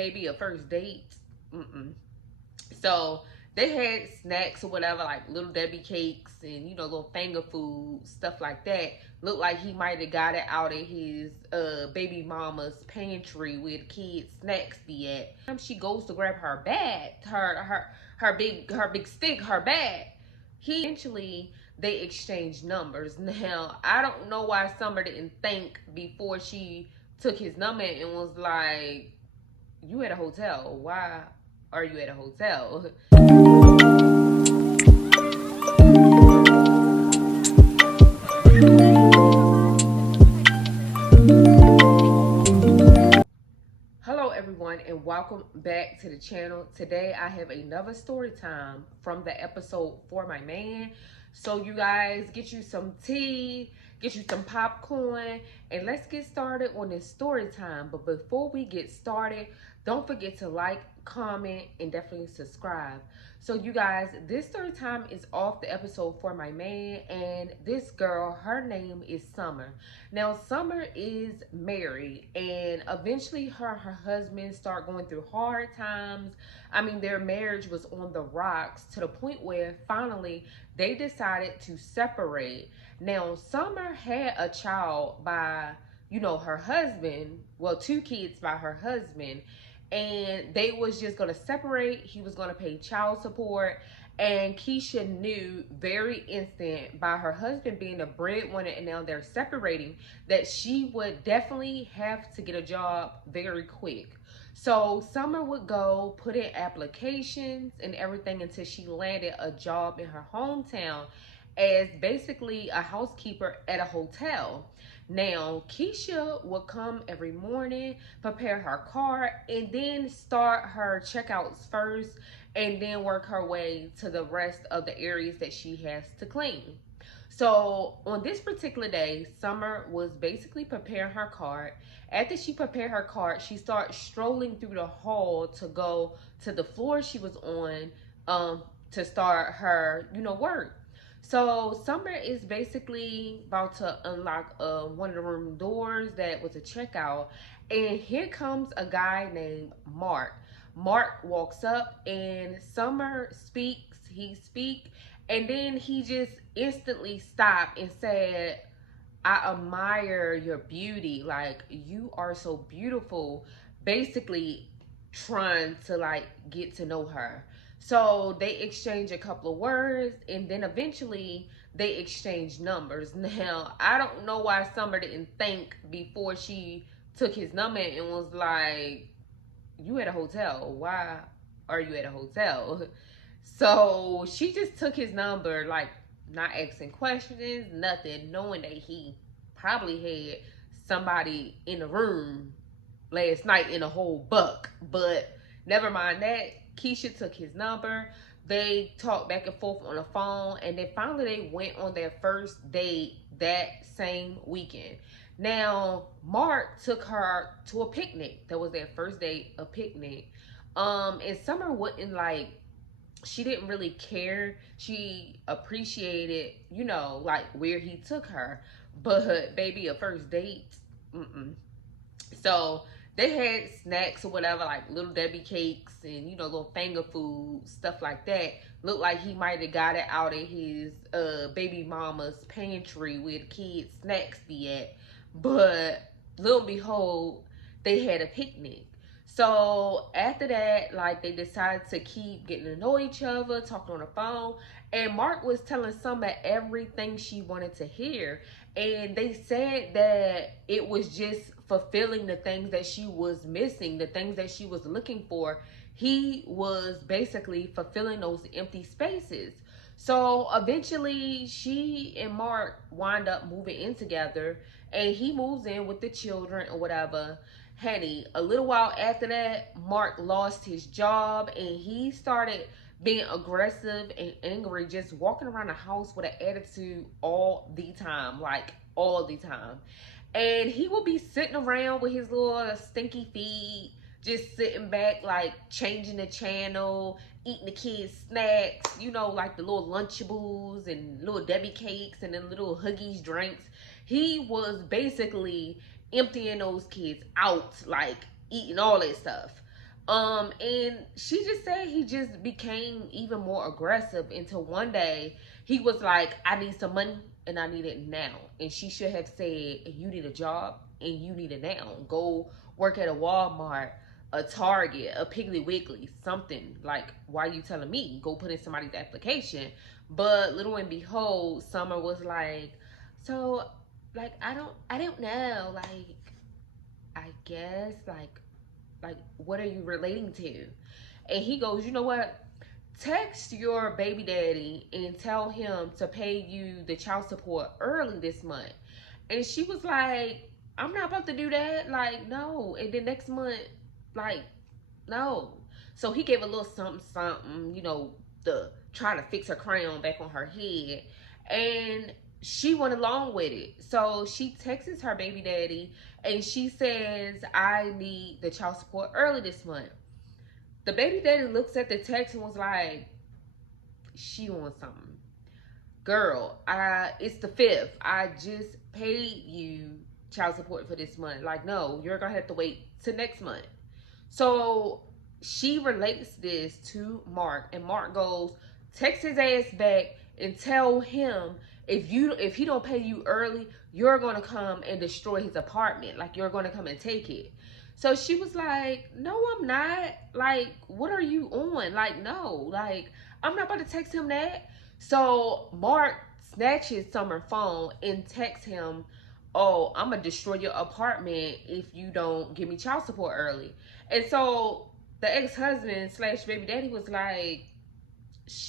baby a first date. So they had snacks or whatever, like little Debbie cakes and little finger food, stuff like that. Looked like he might have got it out of his baby mama's pantry where the kids' snacks be at. She goes to grab her bag, her big stick, her bag. He eventually they exchange numbers. Now I don't know why Summer didn't think before she took his number and was like, "You at a hotel? Why are you at a hotel?" Hello everyone and welcome back to the channel. Today I have another story time from the episode For My Man. So you guys, get you some tea, get you some popcorn, and let's get started on this story time. But before we get started, don't forget to like, comment, and definitely subscribe. So you guys, this story time is off the episode For My Man, and this girl, her name is Summer. Now Summer is married, and eventually her and her husband start going through hard times. I mean, their marriage was on the rocks to the point where finally they decided to separate. Now Summer had a child by her husband, well, two kids by her husband, and they was just gonna separate. He was gonna pay child support, and Keisha knew very instant by her husband being the breadwinner and now they're separating that she would definitely have to get a job very quick. So Summer would go put in applications and everything until she landed a job in her hometown as basically a housekeeper at a hotel. Now, Keisha would come every morning, prepare her cart, and then start her checkouts first, and then work her way to the rest of the areas that she has to clean. So on this particular day, Summer was basically preparing her cart. After she prepared her cart, she started strolling through the hall to go to the floor she was on to start her, work. So Summer is basically about to unlock one of the room doors that was a checkout, and here comes a guy named Mark. Mark walks up and Summer speaks, he speak, and then he just instantly stopped and said, "I admire your beauty, like you are so beautiful," basically trying to like get to know her. So they exchange a couple of words and then eventually they exchange numbers. Now I don't know why Summer didn't think before she took his number and was like, "You at a hotel? Why are you at a hotel?" So she just took his number, like not asking questions, nothing, knowing that he probably had somebody in the room last night in a whole buck. But never mind that. Keisha took his number. They talked back and forth on the phone, and then finally they went on their first date that same weekend. Now, Mark took her to a picnic. That was their first date, a picnic. And Summer wouldn't like, she didn't really care. She appreciated, like where he took her. But baby, a first date, so they had snacks or whatever, like little Debbie cakes and little finger food, stuff like that. Looked like he might have got it out of his baby mama's pantry where the kids' snacks be at. But lo and behold, they had a picnic. So after that, like they decided to keep getting to know each other, talking on the phone. And Mark was telling Summer everything she wanted to hear. And they said that it was just fulfilling the things that she was missing, the things that she was looking for. He was basically fulfilling those empty spaces. So eventually she and Mark wind up moving in together, and he moves in with the children or whatever. Honey, a little while after that, Mark lost his job and he started being aggressive and angry, just walking around the house with an attitude all the time, like all the time. And he will be sitting around with his little stinky feet, just sitting back, like changing the channel, eating the kids' snacks, like the little Lunchables and little Debbie cakes and then little Huggies drinks. He was basically emptying those kids out, like eating all that stuff. And she just said he just became even more aggressive until one day he was like, I need some money and I need it now. And she should have said, you need a job and you need it now. Go work at a Walmart, a Target, a Piggly Wiggly, something. Like, why are you telling me? Go put in somebody's application. But little and behold, Summer was like, so like I don't know, like I guess like what are you relating to? And he goes, you know what? Text your baby daddy and tell him to pay you the child support early this month. And she was like, I'm not about to do that. Like, no. And then next month, like, no. So he gave a little something, something, the trying to fix her crown back on her head. And she went along with it. So she texts her baby daddy and she says, I need the child support early this month. The baby daddy looks at the text and was like, she wants something. Girl, it's the 5th. I just paid you child support for this month. Like, no, you're gonna have to wait till next month. So she relates this to Mark, and Mark goes, text his ass back and tell him if he don't pay you early, you're gonna come and destroy his apartment. Like, you're gonna come and take it. So she was like, no, I'm not. Like, what are you on? Like, no, like, I'm not about to text him that. So Mark snatches Summer's phone and texts him, oh, I'm gonna destroy your apartment if you don't give me child support early. And so the ex-husband slash baby daddy was like,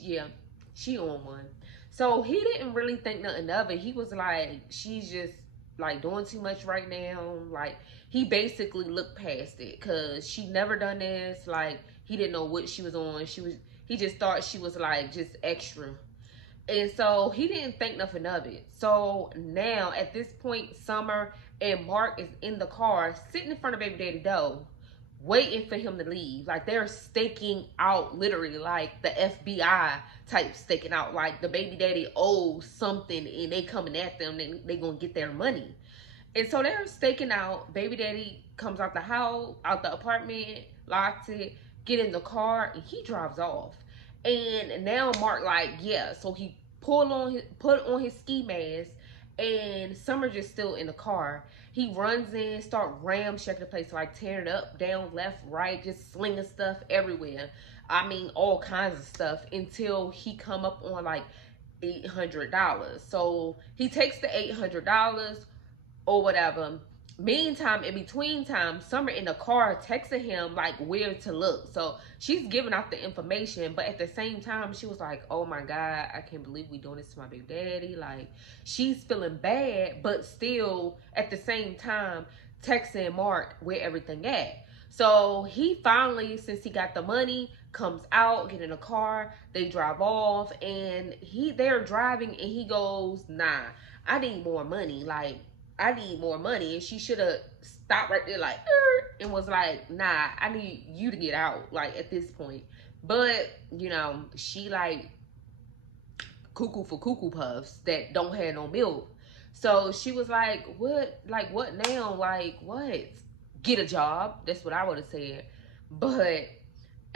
yeah, she on one. So he didn't really think nothing of it. He was like, she's just like doing too much right now. Like, he basically looked past it because she never done this. Like, he didn't know what she was on. He just thought she was like just extra. And so he didn't think nothing of it. So now at this point, Summer and Mark is in the car sitting in front of baby daddy Doe, waiting for him to leave. Like, they're staking out, literally like the FBI type staking out. Like, the baby daddy owes something and they coming at them. They gonna get their money. And so they're staking out. Baby daddy comes out the house, out the apartment, locks it, get in the car, and he drives off. And now Mark like, yeah. So he put on his ski mask, and Summer just still in the car. He runs in, start ramshackling the place, like tearing it up, down, left, right, just slinging stuff everywhere. I mean, all kinds of stuff until he come up on like $800. So he takes the $800 or whatever. Meantime, in between time, Summer in the car texting him like where to look. So she's giving out the information, but at the same time, she was like, oh my God, I can't believe we doing this to my baby daddy. Like, she's feeling bad, but still at the same time texting Mark where everything at. So he finally, since he got the money, comes out, get in a car, they drive off, and they're driving and he goes, nah, I need more money. Like, I need more money. And she should have stopped right there like, and was like, nah, I need you to get out, like, at this point. But, she like cuckoo for cuckoo puffs that don't have no milk. So she was like, what now? Like, what? Get a job. That's what I would have said. But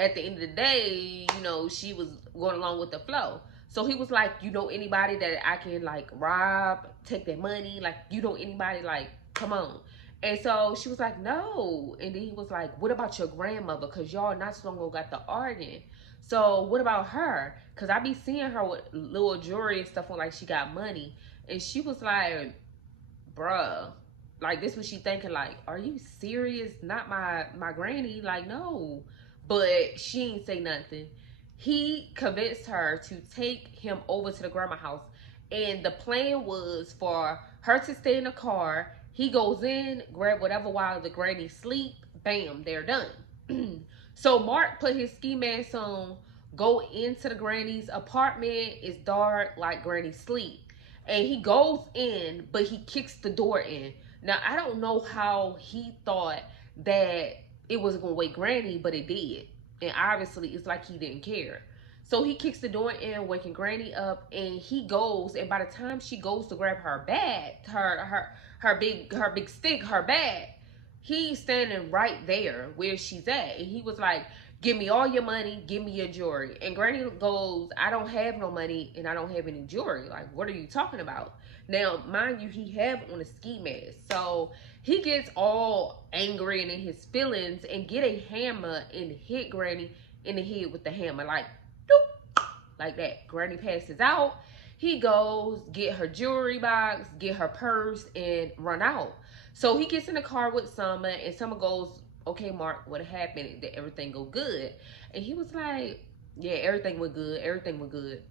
at the end of the day, she was going along with the flow. So he was like, you know anybody that I can like rob, take their money? Like, you know anybody? Like, come on. And so she was like, no. And then he was like, what about your grandmother? Because y'all not so long ago got the arguing. So what about her? Because I be seeing her with little jewelry and stuff on, like she got money. And she was like, bruh, like, this was she thinking, like, are you serious? Not my granny. Like, no. But she ain't say nothing. He convinced her to take him over to the grandma house, and the plan was for her to stay in the car. He goes in, grab whatever while the granny sleep. Bam, they're done. So Mark put his ski mask on, go into the granny's apartment. It's dark, like granny sleep. And he goes in, but he kicks the door in. Now, I don't know how he thought that it wasn't going to wake granny, but it did. And obviously, it's like he didn't care. So he kicks the door in, waking granny up, and he goes, and by the time she goes to grab her bag, her big stick, her bag, he's standing right there where she's at. And he was like, give me all your money, give me your jewelry. And Granny goes, I don't have no money and I don't have any jewelry. Like, what are you talking about? Now, mind you, he have on a ski mask. So he gets all angry and in his feelings and get a hammer and hit Granny in the head with the hammer. Like, doop, like that. Granny passes out. He goes, get her jewelry box, get her purse, and run out. So he gets in the car with Summer, and Summer goes, okay, Mark, what happened? Did everything go good? And he was like, yeah, everything went good. Everything went good.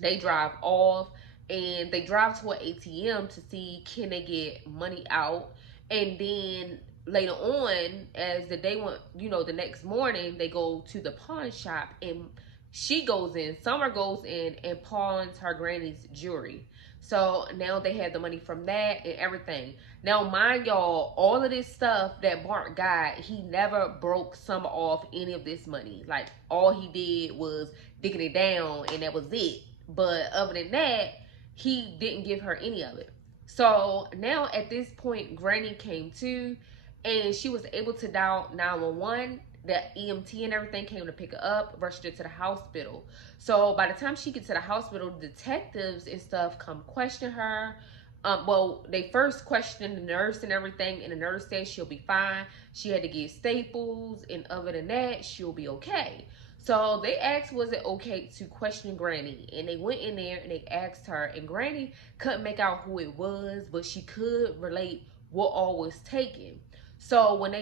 They drive off, and they drive to an ATM to see can they get money out. And then later on, as the day went, the next morning, they go to the pawn shop, and Summer goes in and pawns her granny's jewelry. So now they have the money from that and everything. Now, mind y'all, all of this stuff that Mark got, he never broke Summer off any of this money. Like, all he did was digging it down, and that was it. But other than that, he didn't give her any of it. So now at this point, Granny came to, and she was able to dial 911. The EMT and everything came to pick her up, rushed her to the hospital. So by the time she gets to the hospital, detectives and stuff come question her. Well, they first questioned the nurse and everything, and the nurse said she'll be fine. She had to get staples, and other than that, she'll be okay. So they asked, was it okay to question Granny? And they went in there and they asked her, and Granny couldn't make out who it was, but she could relate what all was taken. So when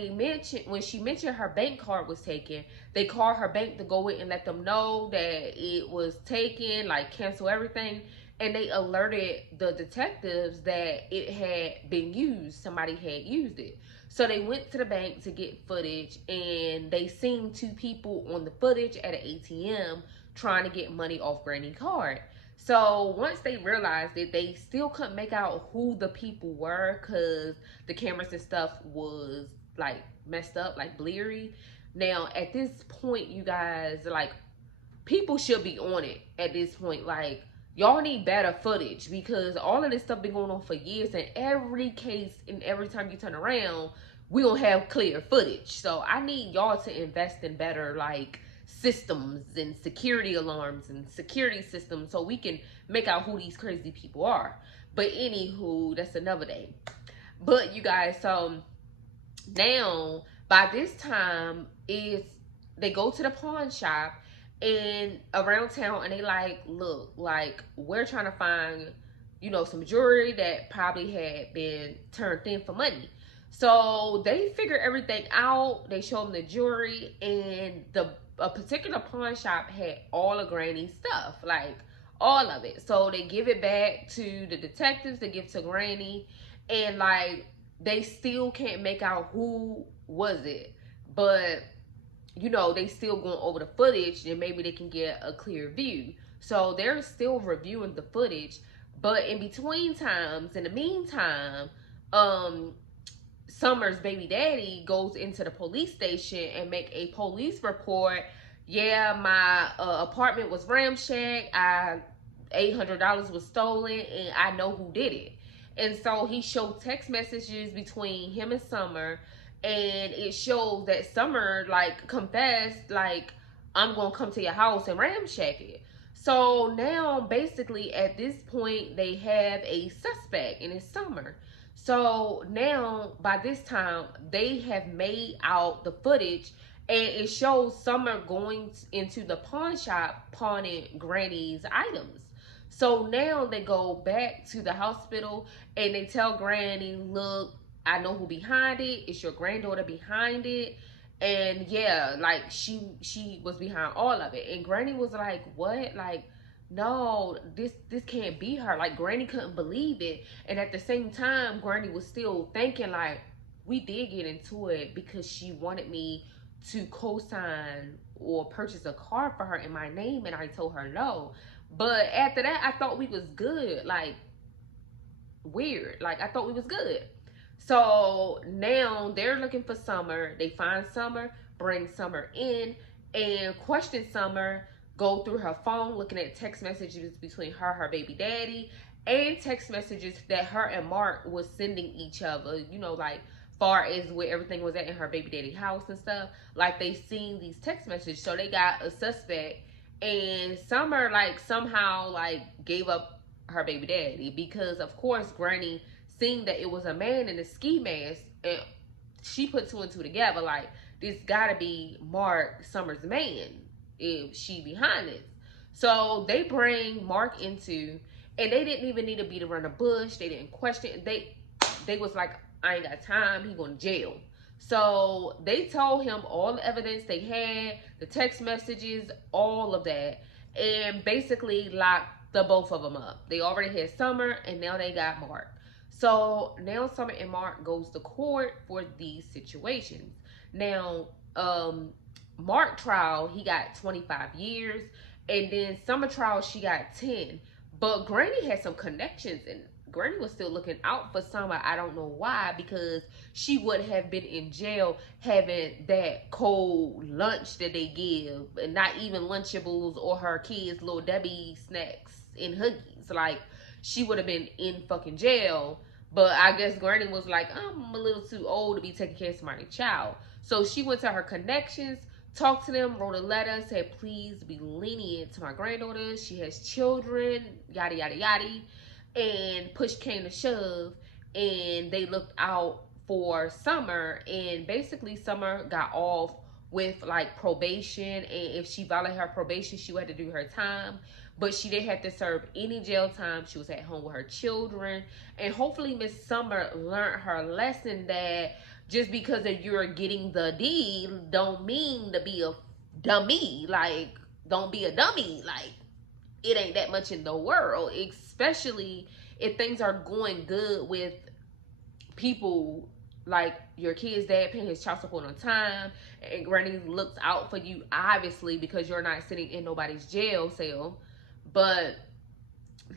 she mentioned her bank card was taken, they called her bank to go in and let them know that it was taken, like cancel everything. And they alerted the detectives that it had been used. Somebody had used it. So they went to the bank to get footage, and they seen two people on the footage at an ATM trying to get money off Granny's card. So once they realized it, they still couldn't make out who the people were because the cameras and stuff was like messed up, like bleary. Now at this point, you guys, like, people should be on it at this point. Like, y'all need better footage because all of this stuff been going on for years, and every case and every time you turn around, we don't have clear footage. So I need y'all to invest in better, like, systems and security alarms and security systems so we can make out who these crazy people are. But anywho, that's another day. But you guys, so now by this time they go to the pawn shop and around town, and they like, look, like, we're trying to find some jewelry that probably had been turned in for money. So they figure everything out. They show them the jewelry, and a particular pawn shop had all of Granny's stuff, like all of it. So they give it back to the detectives. They give it to Granny, and like, they still can't make out who was it, but they still going over the footage, and maybe they can get a clear view. So they're still reviewing the footage, but in between times, in the meantime, Summer's baby daddy goes into the police station and make a police report. Yeah, my apartment was ramshacked. $800 was stolen, and I know who did it. And so he showed text messages between him and Summer, and it shows that Summer, like, confessed, like, I'm gonna come to your house and ramshack it. So now, basically, at this point, they have a suspect, and it's Summer. So now, by this time, they have made out the footage, and it shows Summer going into the pawn shop pawning Granny's items. So now they go back to the hospital, and they tell Granny, look, I know who behind it. It's your granddaughter behind it. And yeah, like, she was behind all of it. And Granny was like, what? Like, no, this can't be her. Like, Granny couldn't believe it. And at the same time, Granny was still thinking, like, we did get into it because she wanted me to co-sign or purchase a car for her in my name, and I told her no. But after that, I thought we was good. Like, weird. Like, I thought we was good. So now they're looking for Summer. They find Summer, bring Summer in, and question Summer, go through her phone, looking at text messages between her baby daddy, and text messages that her and Mark was sending each other, like far as where everything was at in her baby daddy house and stuff. Like, they seen these text messages, so they got a suspect. And Summer, like, somehow, like, gave up her baby daddy because, of course, Granny seen that it was a man in a ski mask, and she put two and two together. Like, this gotta be Mark Summer's man if she behind it. So they bring Mark into, and they didn't even need to beat around the bush. They didn't question it. They was like, I ain't got time. He going to jail. So they told him all the evidence they had, the text messages, all of that, and basically locked the both of them up. They already had Summer, and now they got Mark. So now Summer and Mark goes to court for these situations. Now, Mark trial, he got 25 years, and then Summer trial, she got 10. But Granny had some connections, and Granny was still looking out for Summer. I don't know why, because she would have been in jail having that cold lunch that they give, and not even Lunchables or her kids' little Debbie snacks and Huggies. Like, she would have been in fucking jail. But I guess Granny was like, I'm a little too old to be taking care of somebody's child. So she went to her connections, talked to them, wrote a letter, said, please be lenient to my granddaughter. She has children, yada, yada, yada. And push came to shove, and they looked out for Summer. And basically, Summer got off with, like, probation. And if she violated her probation, she had to do her time. But she didn't have to serve any jail time. She was at home with her children. And hopefully Miss Summer learned her lesson that just because of you're getting the deed don't mean to be a dummy. Like, don't be a dummy. Like, it ain't that much in the world, especially if things are going good with people like your kid's dad paying his child support on time, and Granny looks out for you, obviously, because you're not sitting in nobody's jail cell. But,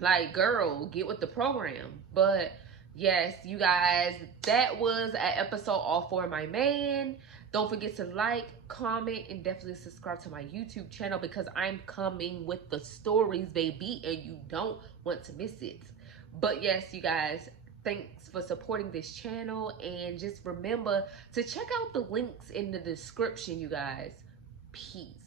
like, girl, get with the program. But yes, you guys, that was an episode all for my man. Don't forget to like, comment, and definitely subscribe to my YouTube channel, because I'm coming with the stories, baby, and you don't want to miss it. But yes, you guys, thanks for supporting this channel, and just remember to check out the links in the description, you guys. Peace.